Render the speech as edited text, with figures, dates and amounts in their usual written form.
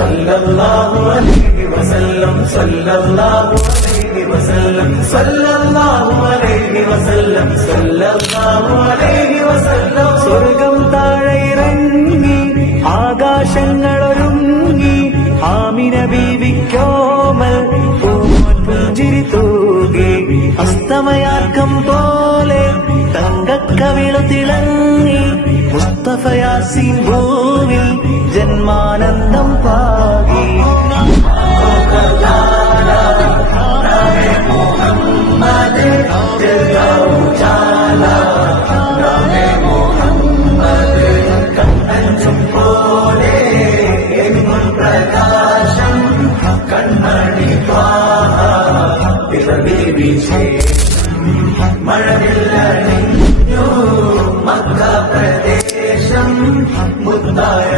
സല്ലല്ലാഹു അലൈഹി വസല്ലം സല്ലല്ലാഹു അലൈഹി വസല്ലം സല്ലല്ലാഹു അലൈഹി വസല്ലം സല്ലല്ലാഹു അലൈഹി വസല്ലം. സ്വർഗം താഴെ ഇറങ്ങി ആകാശങ്ങളൊരുങ്ങി ആമിന ബീവിക്കോമൽ പുഞ്ചിരി തൂകി അസ്തമയാർക്കം പോലെ തങ്കക്കവിളു തിളങ്ങി മുസ്തഫ യാസീൻ ഭൂവിൽ ജന്മാനന്ദം പാകി. പോലെ എങ്ങും പ്രകാശം കണ്ണടി മഴവില്ലണിഞ്ഞു മക്ക പ്രദേശം മുത്തായ